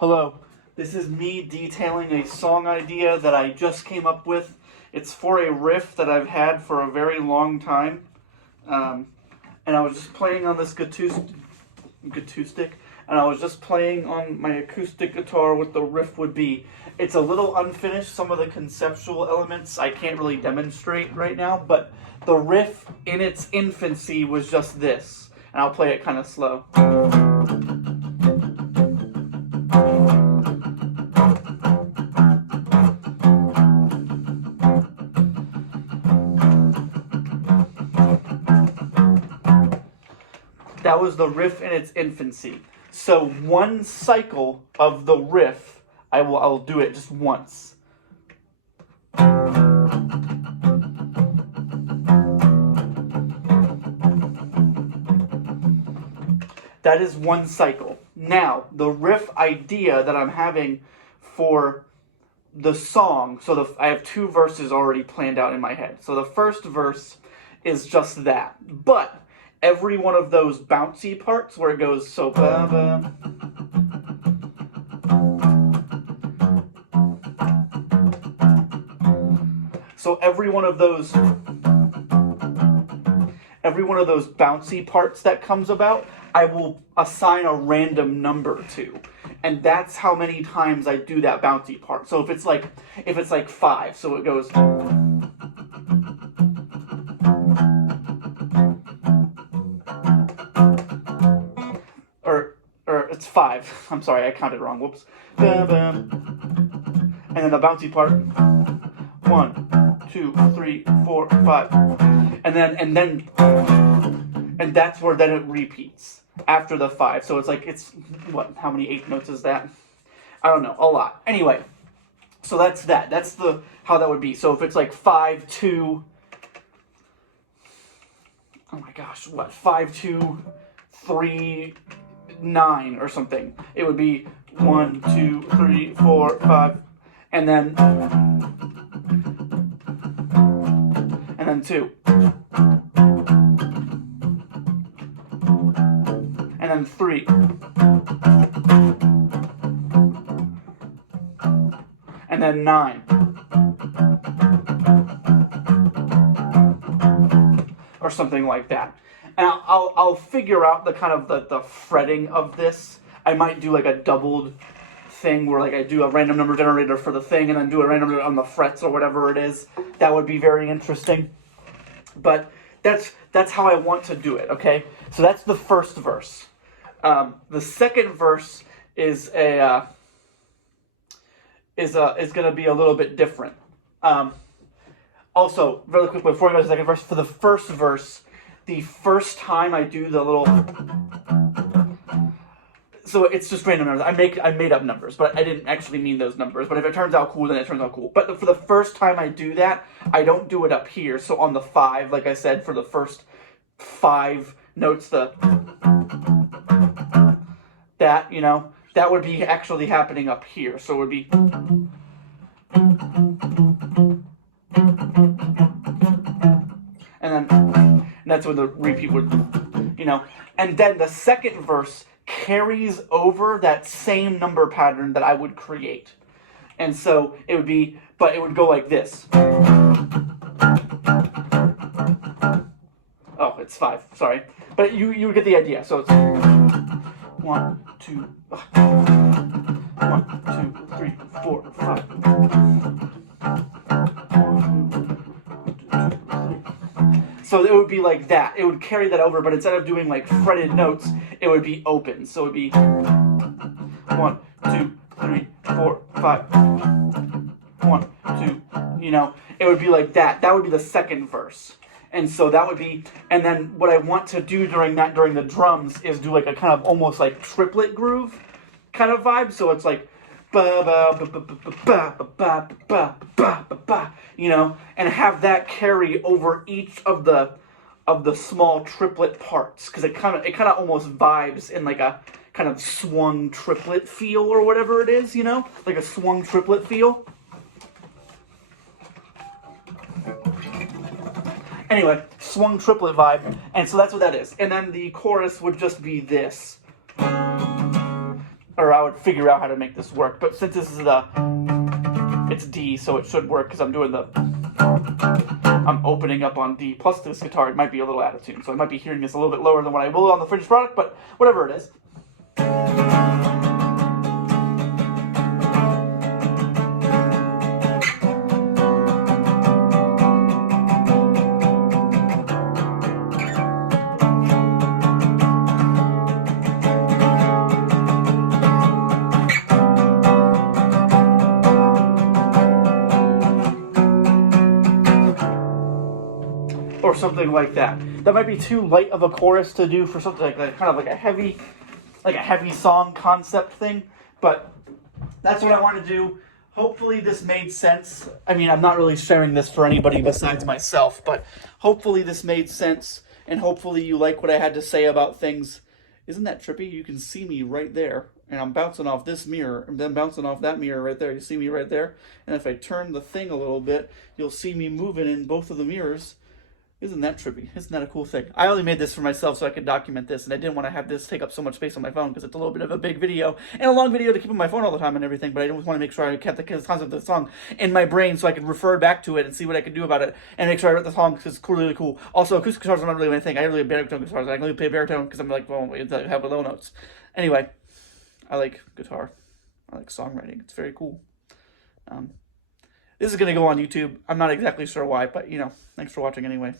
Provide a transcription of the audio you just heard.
Hello, this is me detailing a song idea that I just came up with. It's for a riff that I've had for a very long time. And I was just playing on this acoustic, and I was just playing on my acoustic guitar what the riff would be. It's a little unfinished, some of the conceptual elements I can't really demonstrate right now, but the riff in its infancy was just this. And I'll play it kind of slow. That was the riff in its infancy. So one cycle of the riff, I'll do it just once. That is one cycle. Now, the riff idea that I'm having for the song, I have two verses already planned out in my head. So the first verse is just that. But every one of those bouncy parts where it goes so ba ba. So every one of those bouncy parts that comes about, I will assign a random number to. And that's how many times I do that bouncy part. So if it's like 5, so it goes or it's 5. I'm sorry, I counted wrong. Whoops. And then the bouncy part. 1, 2, 3, 4, 5. And that's where then it repeats after the 5. So it's what? How many eighth notes is that? I don't know. A lot. Anyway, so that's that. That's how that would be. So if it's like 5, 2. Oh my gosh, what? 5, 2, 3, 9 or something. It would be 1, 2, 3, 4, 5, and then 2, and then 3, and then 9, or something like that. And I'll figure out the kind of the fretting of this. I might do like a doubled thing where like I do a random number generator for the thing and then do a random number on the frets or whatever it is. That would be very interesting. But that's how I want to do it, okay? So that's the first verse. The second verse is going to be a little bit different. Also, really quick before I go to the second verse, for the first verse, the first time I do the little, so it's just random numbers. I made up numbers, but I didn't actually mean those numbers. But if it turns out cool, then it turns out cool. But for the first time I do that, I don't do it up here. So on the 5, like I said, for the first 5 notes, that would be actually happening up here. So it would be. And that's when the repeat would, and then the second verse carries over that same number pattern that I would create. And so it would go like this. Oh, it's 5, sorry. But you get the idea. So it's 1, 2, 1, 2, 3, 4, 5. So it would be like that. It would carry that over, but instead of doing like fretted notes, it would be open. So it would be 1, 2, 3, 4, 5. 1, 2, it would be like that. That would be the second verse. And so that would be, and then what I want to do during the drums is do like a kind of almost like triplet groove kind of vibe. So it's like ba ba ba ba ba ba ba ba ba ba ba ba, and have that carry over each of the small triplet parts, because it kind of almost vibes in like a kind of swung triplet feel or whatever it is, like a swung triplet feel. Anyway, swung triplet vibe, and so that's what that is. And then the chorus would just be this. or I would figure out how to make this work. But since this is it's D, so it should work because I'm opening up on D. Plus this guitar, it might be a little out of tune, so I might be hearing this a little bit lower than what I will on the finished product, but whatever it is. Or something like that. That might be too light of a chorus to do for something like kind of like a heavy song concept thing, but that's what I want to do. Hopefully this made sense. I mean, I'm not really sharing this for anybody besides myself, but hopefully this made sense, and hopefully you like what I had to say about things. Isn't that trippy? You can see me right there, and I'm bouncing off this mirror, and then bouncing off that mirror right there. You see me right there? And if I turn the thing a little bit, you'll see me moving in both of the mirrors. Isn't that trippy? Isn't that a cool thing? I only made this for myself so I could document this, and I didn't want to have this take up so much space on my phone because it's a little bit of a big video and a long video to keep on my phone all the time and everything, but I just want to make sure I kept the concept of the song in my brain so I could refer back to it and see what I could do about it and make sure I wrote the song because it's really cool. Also, acoustic guitars are not really my thing. I really have baritone guitars. I can only play baritone because I'm like, well, I have low notes. Anyway, I like guitar. I like songwriting. It's very cool. This is going to go on YouTube. I'm not exactly sure why, but, thanks for watching anyway.